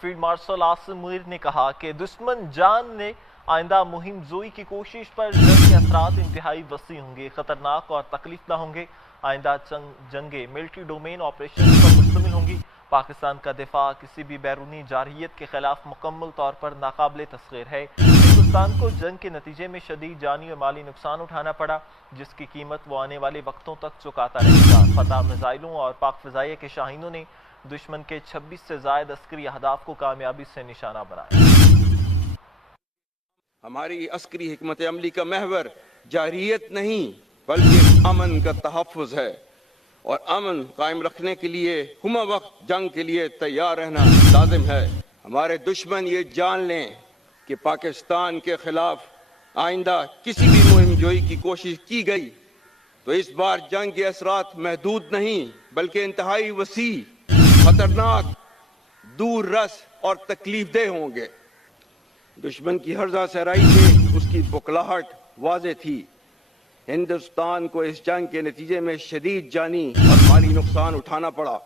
Field marshal Asim Munir نے کہا کہ دشمن جان نے آئندہ مہم زوئی کی کوشش پر جنگ کے اثرات انتہائی وسیع ہوں گے، خطرناک اور تکلیف دہ ہوں گے۔ آئندہ جنگیں ملٹری ڈومین آپریشن پر مشتمل ہوں گی۔ پاکستان کا دفاع کسی بھی بیرونی جارحیت کے خلاف مکمل طور پر ناقابل تسخیر ہے۔ ہندوستان کو جنگ کے نتیجے میں شدید جانی اور مالی نقصان اٹھانا پڑا، جس کی قیمت وہ آنے والے وقتوں تک چکاتا رہے گا۔ فتح میزائلوں اور پاک فضائیہ کے شاہینوں نے دشمن کے 26 سے زائد عسکری اہداف کو کامیابی سے نشانہ بنایا۔ ہماری عسکری حکمت عملی کا محور جارحیت نہیں بلکہ امن کا تحفظ ہے، اور امن قائم رکھنے کے لیے ہمہ وقت جنگ کے لیے تیار رہنا لازم ہے۔ ہمارے دشمن یہ جان لیں کہ پاکستان کے خلاف آئندہ کسی بھی مہم جوئی کی کوشش کی گئی تو اس بار جنگ کے اثرات محدود نہیں بلکہ انتہائی وسیع، خطرناک، دور رس اور تکلیف دہ ہوں گے۔ دشمن کی ہرزہ صحرائی سے اس کی بکلاہٹ واضح تھی۔ ہندوستان کو اس جنگ کے نتیجے میں شدید جانی اور مالی نقصان اٹھانا پڑا۔